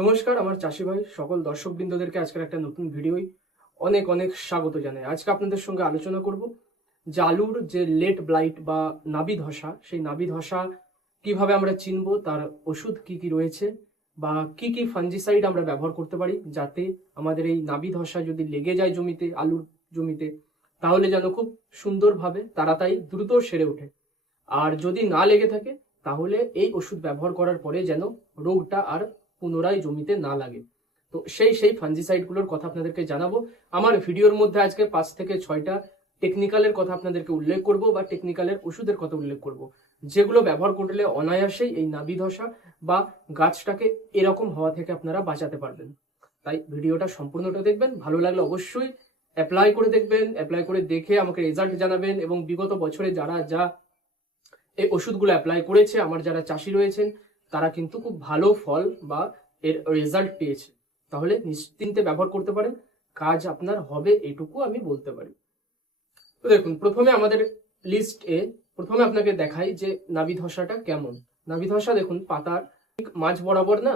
নমস্কার আমার চাষি ভাই সকল দর্শকবৃন্দদেরকে আজকের একটা নতুন ভিডিওই অনেক অনেক স্বাগত জানাই। আজকে আপনাদের সঙ্গে আলোচনা করব যে আলুর যে লেট ব্লাইট বা নাবি ধসা, সেই নাবি ধসা কিভাবে আমরা চিনবো, তার ওষুধ কি কি রয়েছে বা কি কি ফাঞ্জিসাইড আমরা ব্যবহার করতে পারি যাতে আমাদের এই নাবি ধসা যদি লেগে যায় জমিতে, আলুর জমিতে, তাহলে যেন খুব সুন্দরভাবে তাড়াতাড়ি দ্রুত সেরে ওঠে। আর যদি না লেগে থাকে তাহলে এই ওষুধ ব্যবহার করার পরে যেন রোগটা আর পুনরায় জমিতে না লাগে। তো সেই ফাঞ্জিসাইডগুলোর কথা আপনাদেরকে জানাবো। আমার ভিডিওর মধ্যে আজকে 5 থেকে 6টা টেকনিক্যালের কথা আপনাদেরকে উল্লেখ করব বা টেকনিক্যালের ওষুধের কথা উল্লেখ করব, যেগুলো ব্যবহার করলে অনায়াসেই এই নাবি ধসা বা গাছটাকে এরকম হওয়া থেকে আপনারা বাঁচাতে পারবেন। তাই ভিডিওটা সম্পূর্ণটা দেখবেন, ভালো লাগলে অবশ্যই অ্যাপ্লাই করে দেখবেন, অ্যাপ্লাই করে দেখে আমাকে রেজাল্ট জানাবেন। এবং বিগত বছরে যারা যা এই ওষুধগুলো অ্যাপ্লাই করেছে, আমার যারা চাষি রয়েছেন, তারা কিন্তু খুব ভালো ফল বা এর রেজাল্ট পেয়েছে। তাহলে নিশ্চিন্তে ব্যবহার করতে পারেন, কাজ আপনার হবে এটুকু আমি বলতে পারি। তো দেখুন, প্রথমে আমাদের লিস্ট এ প্রথমে আপনাকে দেখাই যে নাবি ধসাটা কেমন। নাবি ধসা দেখুন, পাতার ঠিক মাঝ বরাবর না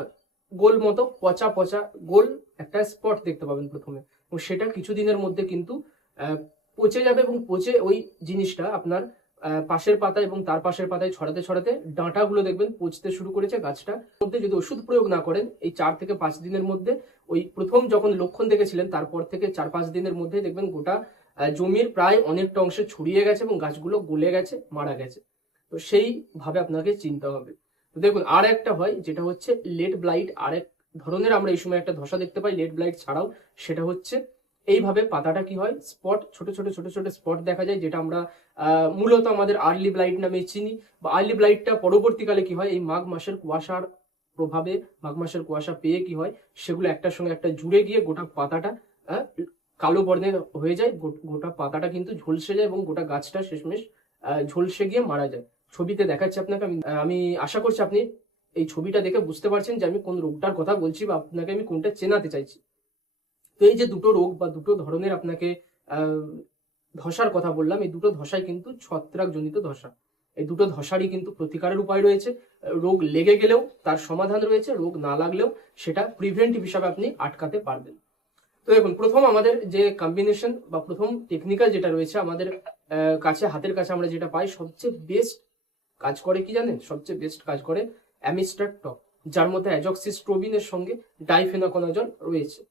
গোল মতো পচা পচা গোল একটা স্পট দেখতে পাবেন প্রথমে, এবং সেটা কিছুদিনের মধ্যে কিন্তু পচে যাবে এবং পচে ওই জিনিসটা আপনার পাশের পাতা এবং তার পাশের পাতায় ছড়াতে ছড়াতে ডাঁটাগুলো দেখবেন পচতে শুরু করেছে। গাছটার মধ্যে যদি ওষুধ প্রয়োগ না করেন এই 4 থেকে 5 দিনের মধ্যে, ওই প্রথম যখন লক্ষণ দেখেছিলেন তারপর থেকে 4-5 দিনের মধ্যে দেখবেন গোটা জমির প্রায় অনেকটা অংশে ছড়িয়ে গেছে এবং গাছগুলো গলে গেছে, মারা গেছে। তো সেইভাবে আপনাকে চিনতে হবে। তো দেখুন, আর একটা হয় যেটা হচ্ছে লেট ব্লাইট। আর এক ধরনের আমরা এই সময় একটা ধসা দেখতে পাই লেট ব্লাইট ছাড়াও, সেটা হচ্ছে এইভাবে পাতাটা কি হয়, স্পট, ছোট ছোট ছোট ছোট স্পট দেখা যায়, যেটা আমরা মূলত আমাদের আর্লি ব্লাইট নামে চিনি। বা আর্লি ব্লাইটটা পরবর্তীকালে কি হয়, এই মাঘ মাসের কুয়াশার প্রভাবে, মাঘ মাসের কুয়াশা পেয়ে কি হয়, সেগুলো একটার সঙ্গে একটা জুড়ে গিয়ে গোটা পাতাটা কালো বর্ণের হয়ে যায়, গোটা পাতাটা কিন্তু ঝলসে যায় এবং গোটা গাছটা শেষমেশ ঝলসে গিয়ে মারা যায়। ছবিতে দেখাচ্ছি আপনাকে, আমি আশা করছি আপনি এই ছবিটা দেখে বুঝতে পারছেন যে আমি কোন রোগটার কথা বলছি বা আপনাকে আমি কোনটা চেনাতে চাইছি। তো এই যে দুটো রোগ বা দুটো ধরনের আপনাকে ধসার কথা বললাম, এই দুটো ধসাই কিন্তু ছত্রাক জনিত ধসা। এই দুটো ধসারই কিন্তু প্রতিকারের উপায় রয়েছে। রোগ লেগে গেলেও তার সমাধান রয়েছে, রোগ না লাগলেও সেটা প্রিভেন্টিভ হিসাবে আপনি আটকাতে পারবেন। তো দেখুন, প্রথম আমাদের যে কম্বিনেশন বা প্রথম টেকনিক্যাল যেটা রয়েছে আমাদের কাছে, হাতের কাছে আমরা যেটা পাই, সবচেয়ে বেস্ট কাজ করে কি জানেন, সবচেয়ে বেস্ট কাজ করে অ্যামিস্টার টপ, যার মধ্যে অ্যাজক্সিস্ট্রোবিনের সঙ্গে ডাইফেনাকোনাজল রয়েছে।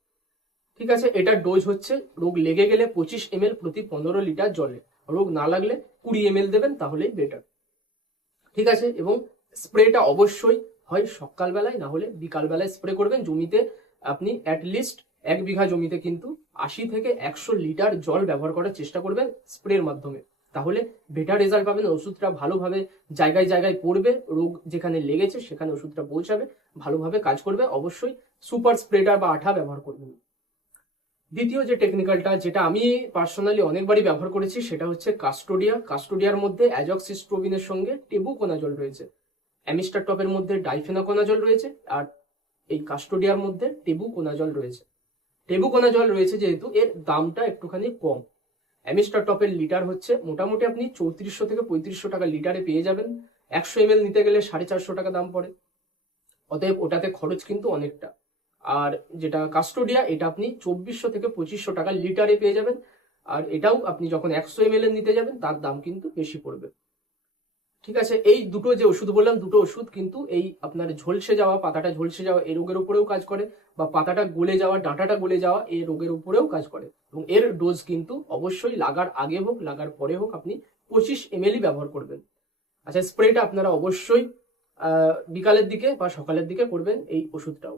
ঠিক আছে, এটার ডোজ হচ্ছে রোগ লেগে গেলে 25 ml প্রতি 15 লিটার জলে, রোগ না লাগলে 20 ml দেবেন, তাহলেই বেটার। ঠিক আছে, এবং স্প্রেটা অবশ্যই হয় সকালবেলায়, না হলে বিকালবেলায় স্প্রে করবেন। জমিতে আপনি অ্যাটলিস্ট 1 বিঘা জমিতে কিন্তু 80 থেকে 100 লিটার জল ব্যবহার করার চেষ্টা করবেন স্প্রের মাধ্যমে, তাহলে বেটার রেজাল্ট পাবেন। ওষুধটা ভালোভাবে জায়গায় জায়গায় পড়বে, রোগ যেখানে লেগেছে সেখানে ওষুধটা পৌঁছাবে, ভালোভাবে কাজ করবে। অবশ্যই সুপার স্প্রেডার বা আঠা ব্যবহার করবেন। দ্বিতীয় যে টেকনিক্যালটা, যেটা আমি পার্সোনালি অনেকবারই ব্যবহার করেছি, সেটা হচ্ছে কাস্টোডিয়া। কাস্টোডিয়ার মধ্যে অ্যাজক্সিস্ট্রোবিনের সঙ্গে টেবুকোনাজল রয়েছে, অ্যামিস্টার টপের মধ্যে ডাইফেনাকোনাজল রয়েছে, আর এই কাস্টোডিয়ার মধ্যে টেবুকোনাজল রয়েছে। টেবুকোনাজল রয়েছে যেহেতু এর দামটা একটুখানি কম। অ্যামিস্টার টপের লিটার হচ্ছে মোটামুটি আপনি 3400 থেকে 3500 টাকা লিটারে পেয়ে যাবেন। 100 ml নিতে গেলে 450 টাকা দাম পড়ে, অতএব ওটাতে খরচ কিন্তু অনেকটা। আর যেটা কাস্টোডিয়া, এটা আপনি 2400 থেকে 2500 টাকা লিটারে পেয়ে যাবেন। আর এটাও আপনি যখন 100 ml নিতে যাবেন তার দাম কিন্তু বেশি পড়বে। ঠিক আছে, এই দুটো যে ওষুধ বললাম, দুটো ওষুধ কিন্তু এই আপনার ঝলসে যাওয়া, পাতাটা ঝলসে যাওয়া এই রোগের উপরেও কাজ করে, বা পাতাটা গলে যাওয়া, ডাঁটাটা গলে যাওয়া এই রোগের উপরেও কাজ করে। এবং এর ডোজ কিন্তু অবশ্যই লাগার আগে হোক লাগার পরে হোক আপনি 25 ml ব্যবহার করবেন। আচ্ছা, স্প্রেটা আপনারা অবশ্যই বিকালের দিকে বা সকালের দিকে করবেন এই ওষুধটাও।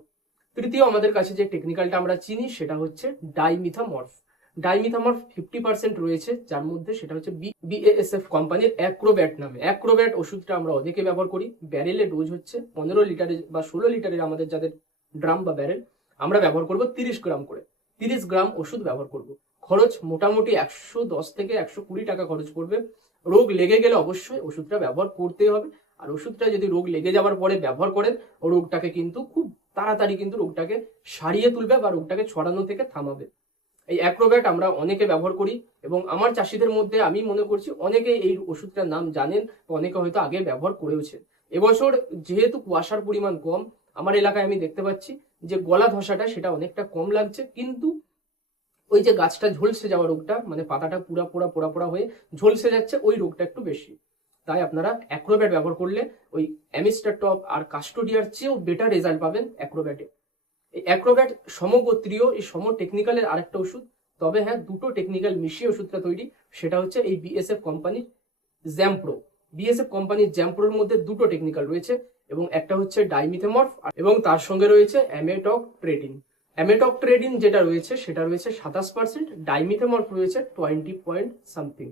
তৃতীয় আমাদের কাছে যে টেকনিক্যালটা আমরা চিনি সেটা হচ্ছে ডাইমিথামর্ফ। ডাইমিথামর্ফ 50% রয়েছে, যার মধ্যে সেটা হচ্ছে বিএএসএফ কোম্পানির অ্যাক্রোব্যাট নামে। অ্যাক্রোব্যাট ওষুধটা আমরা অনেকে ব্যবহার করি। ব্যারেলে ডোজ হচ্ছে 15 লিটারের বা 16 লিটারের, আমাদের যাদের ড্রাম বা ব্যারেল, আমরা ব্যবহার করব 30 গ্রাম করে। 30 গ্রাম ওষুধ ব্যবহার করব। খরচ মোটামুটি 110 থেকে 120 টাকা খরচ পড়বে। রোগ লেগে গেলে অবশ্যই ওষুধটা ব্যবহার করতে হবে। আর ওষুধটা যদি রোগ লেগে যাওয়ার পরে ব্যবহার করেন, রোগটাকে কিন্তু খুব তাড়াতাড়ি কিন্তু রোগটাকে সারিয়ে তুলবে বা রোগটাকে ছড়ানো থেকে থামাবে। এই অ্যাক্রোব্যাট আমরা অনেকে ব্যবহার করি, এবং আমার চাষিদের মধ্যে আমি মনে করছি অনেকে এই ওষুধটার নাম জানেন, অনেকে হয়তো আগে ব্যবহার করেওছে। এবছর যেহেতু কুয়াশার পরিমাণ কম, আমার এলাকায় আমি দেখতে পাচ্ছি যে গলা ধসাটা সেটা অনেকটা কম লাগছে, কিন্তু ওই যে গাছটা ঝলসে যাওয়া রোগটা, মানে পাতাটা পুরা পুরা পোড়া পোড়া হয়ে ঝলসে যাচ্ছে, ওই রোগটা একটু বেশি। তাই আপনারা অ্যাক্রোব্যাট ব্যবহার করলে ওই অ্যামিস্টার টপ আর কাস্টোডিয়ার চেয়েও বেটার রেজাল্ট পাবেন অ্যাক্রোব্যাটে। এই অ্যাক্রোব্যাট সমগোত্রীয়, এই সম টেকনিক্যালের আরেকটা ওষুধ। তবে হ্যাঁ, দুটো টেকনিক্যাল মিশিয়ে ওষুধটা তৈরি, সেটা হচ্ছে এই বিএসএফ কোম্পানির জ্যাম্প্রো। বিএসএফ কোম্পানির জ্যাম্প্রোর মধ্যে দুটো টেকনিক্যাল রয়েছে, এবং একটা হচ্ছে ডাইমিথেমর্ফ এবং তার সঙ্গে রয়েছে অ্যামেটকট্রেডিন। অ্যামেটকট্রেডিন যেটা রয়েছে সেটা রয়েছে 27%, ডাইমিথেমর্ফ রয়েছে 20 পয়েন্ট সামথিং।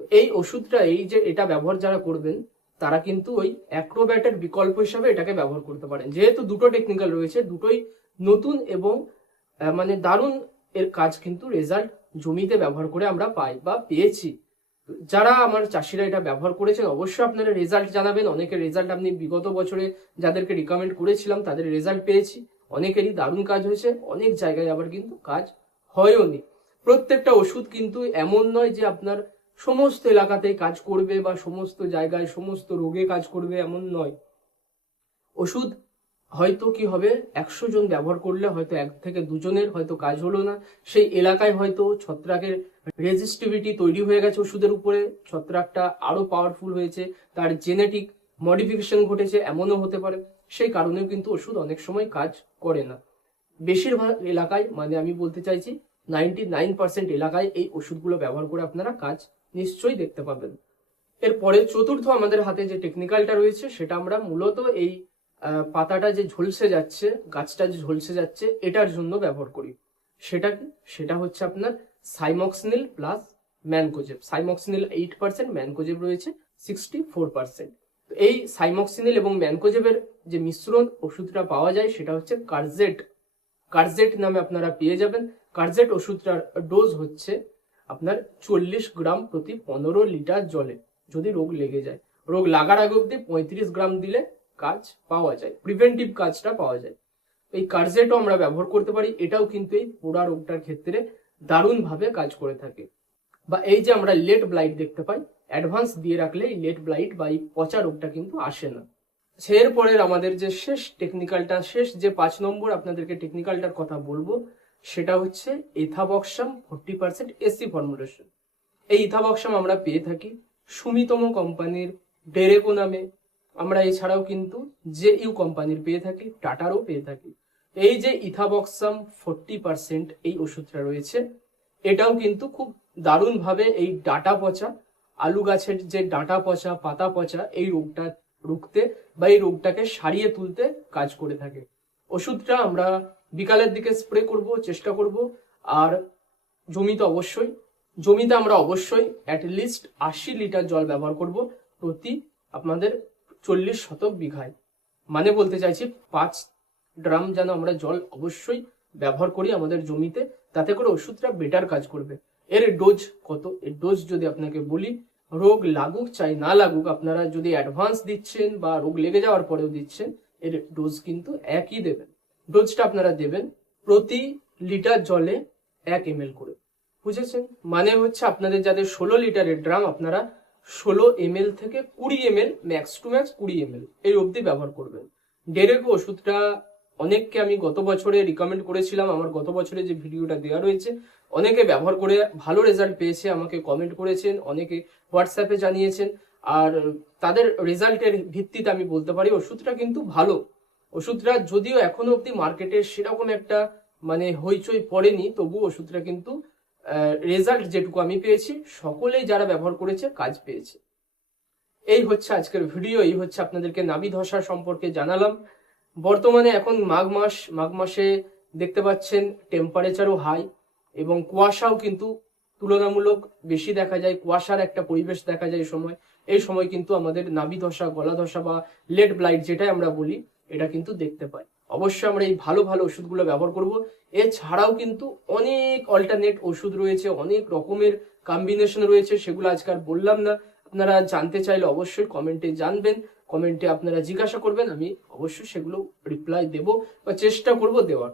তো এই ওষুধটা, এই যে এটা ব্যবহার যারা করবেন তারা কিন্তু ওই অ্যাক্রোব্যাটের বিকল্প হিসাবে এটাকে ব্যবহার করতে পারেন। যেহেতু দুটো টেকনিক্যাল রয়েছে, দুটোই নতুন এবং মানে দারুণ এর কাজ কিন্তু রেজাল্ট জমিতে ব্যবহার করে আমরা পাই বা পেয়েছি। যারা আমার চাষিরা এটা ব্যবহার করেছেন অবশ্যই আপনারা রেজাল্ট জানাবেন। অনেকের রেজাল্ট আপনি বিগত বছরে যাদেরকে রিকমেন্ড করেছিলাম তাদের রেজাল্ট পেয়েছি, অনেকেরই দারুণ কাজ হয়েছে, অনেক জায়গায় আবার কিন্তু কাজ হয়ওনি। প্রত্যেকটা ওষুধ কিন্তু এমন নয় যে আপনার সমস্ত এলাকাতেই কাজ করবে বা সমস্ত জায়গায় সমস্ত রোগে কাজ করবে, এমন নয়। ওষুধ হয়তো কি হবে, 100 জন ব্যবহার করলে হয়তো 1 থেকে 2 জনের হয়তো কাজ হলো না, সেই এলাকায় হয়তো ছত্রাকের রেজিস্টিভিটি তৈরি হয়ে গেছে ওষুধের উপরে, ছত্রাকটা আরো পাওয়ারফুল হয়েছে, তার জেনেটিক মডিফিকেশন ঘটেছে, এমনও হতে পারে। সেই কারণেও কিন্তু ওষুধ অনেক সময় কাজ করে না। বেশিরভাগ এলাকায়, মানে আমি বলতে চাইছি 99% এলাকায় এই ওষুধগুলো ব্যবহার করে আপনারা কাজ নিশ্চয়ই দেখতে পাবেন। এরপরে চতুর্থ আমাদের হাতে যে টেকনিক্যালটা রয়েছে সেটা আমরা মূলত এই পাতাটা যে ঝলসে যাচ্ছে, গাছটা যে ঝলসে যাচ্ছে, এটার জন্য ব্যবহার করি। সেটা কি? সেটা হচ্ছে আপনার সাইমক্সিনিল প্লাস ম্যানকোজেব। সাইমক্সিনিল 8%, ম্যানকোজেব রয়েছে 64%। তো এই সাইমক্সিনিল এবং ম্যানকোজেবের যে মিশ্রণ ওষুধটা পাওয়া যায় সেটা হচ্ছে কার্জেট। কার্জেট নামে আপনারা পেয়ে যাবেন। কার্জেট ওষুধটার ডোজ হচ্ছে আপনার 40 গ্রাম প্রতি 15 লিটার জলে, যদি রোগ লেগে যায়। রোগ লাগার আগে অব্দি 35 গ্রাম দিলে কাজ পাওয়া যায়, প্রিভেন্টিভ কাজটা পাওয়া যায়। এই কার্জেটও আমরা ব্যবহার করতে পারি, এটাও কিন্তু এই পোড়া রোগটার ক্ষেত্রে দারুণ ভাবে কাজ করে থাকে। বা এই যে আমরা লেট ব্লাইট দেখতে পাই, অ্যাডভান্স দিয়ে রাখলে এই লেট ব্লাইট বা এই পচা রোগটা কিন্তু আসে না। এরপরের আমাদের যে শেষ টেকনিক্যালটা, শেষ যে 5 নম্বর আপনাদেরকে টেকনিক্যালটার কথা বলবো সেটা হচ্ছে ইথাবক্সাম 40% এসি ফর্মুলেশন। এই ইথাবক্সাম আমরা পেয়ে থাকি সুমিতম কোম্পানির ডেরেকো নামে, আমরা এছাড়াও কিন্তু জেইউ কোম্পানির পেয়ে থাকি, টাটারও পেয়ে থাকি। এই যে ইথাবক্সাম 40% এই ওষুধটা রয়েছে, এটাও কিন্তু খুব দারুণ ভাবে এই ডাঁটা পচা, আলু গাছের যে ডাঁটা পচা, পাতা পচা, এই রোগটা রুখতে বা এই রোগটাকে সারিয়ে তুলতে কাজ করে থাকে। ওষুধটা আমরা বিকালের দিকে স্প্রে করব, চেষ্টা করব। আর জমিতে আমরা অবশ্যই অ্যাটলিস্ট 80 লিটার জল ব্যবহার করব প্রতি আপনাদের 40 শতক বিঘায়। মানে বলতে চাইছি 5 ড্রাম যেন আমরা জল অবশ্যই ব্যবহার করি আমাদের জমিতে, তাতে করে ওষুধটা বেটার কাজ করবে। এর ডোজ কত? এর ডোজ যদি আপনাকে বলি, রোগ লাগুক চাই না লাগুক, আপনারা যদি অ্যাডভান্স দিচ্ছেন বা রোগ লেগে যাওয়ার পরেও দিচ্ছেন, এর ডোজ কিন্তু একই দেবেন। ডোজটা আপনারা দেবেন প্রতি লিটার জলে 1 ml করে, বুঝেছেন? মানে হচ্ছে আপনাদের যাদের 16 লিটারের ড্রাম, আপনারা 16 ml থেকে 20 ml, max to max 20 ml এই অবধি ব্যবহার করবেন। ডেরেকো ওষুধটা অনেককে আমি গত বছরে রিকমেন্ড করেছিলাম, আমার গত বছরে যে ভিডিওটা দেওয়া রয়েছে, অনেকে ব্যবহার করে ভালো রেজাল্ট পেয়েছে, আমাকে কমেন্ট করেছেন, অনেকে হোয়াটসঅ্যাপে জানিয়েছেন। আর তাদের রেজাল্টের ভিত্তিতে আমি বলতে পারি ওষুধটা কিন্তু ভালো। ওষুধটা যদিও এখনো অব্দি মার্কেটে সেরকম একটা মানে হইচই পড়েনি, তবু ওষুধটা কিন্তু রেজাল্ট যেটুকু আমি পেয়েছি, সকলেই যারা ব্যবহার করেছে কাজ পেয়েছে। এই হচ্ছে আজকের ভিডিও, এই হচ্ছে আপনাদেরকে নাভি ধসা সম্পর্কে জানালাম। বর্তমানে এখন মাঘ মাসে দেখতে পাচ্ছেন টেম্পারেচারও হাই এবং কুয়াশাও কিন্তু তুলনামূলক বেশি দেখা যায়, কুয়াশার একটা পরিবেশ দেখা যায় এই সময় কিন্তু আমাদের নাভি ধসা, গলা ধসা বা লেড ব্লাইট যেটাই আমরা বলি, এটা কিন্তু দেখতে পাই। অবশ্যই আমরা এই ভালো ভালো ওষুধগুলো ব্যবহার করব। এছাড়াও কিন্তু অনেক অল্টারনেট ওষুধ রয়েছে, অনেক রকমের কম্বিনেশন রয়েছে, সেগুলো আজকে আর বললাম না। আপনারা জানতে চাইলে অবশ্যই কমেন্টে জানবেন, কমেন্টে আপনারা জিজ্ঞাসা করবেন, আমি অবশ্যই সেগুলো রিপ্লাই দেব বা চেষ্টা করব দেওয়ার।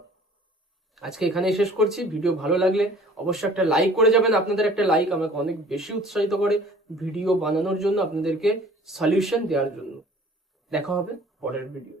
আজকে এখানেই শেষ করছি। ভিডিও ভালো লাগলে অবশ্যই একটা লাইক করে যাবেন। আপনাদের একটা লাইক আমাকে অনেক বেশি উৎসাহিত করে ভিডিও বানানোর জন্য, আপনাদেরকে সলিউশন দেওয়ার জন্য। দেখা হবে পরের ভিডিও।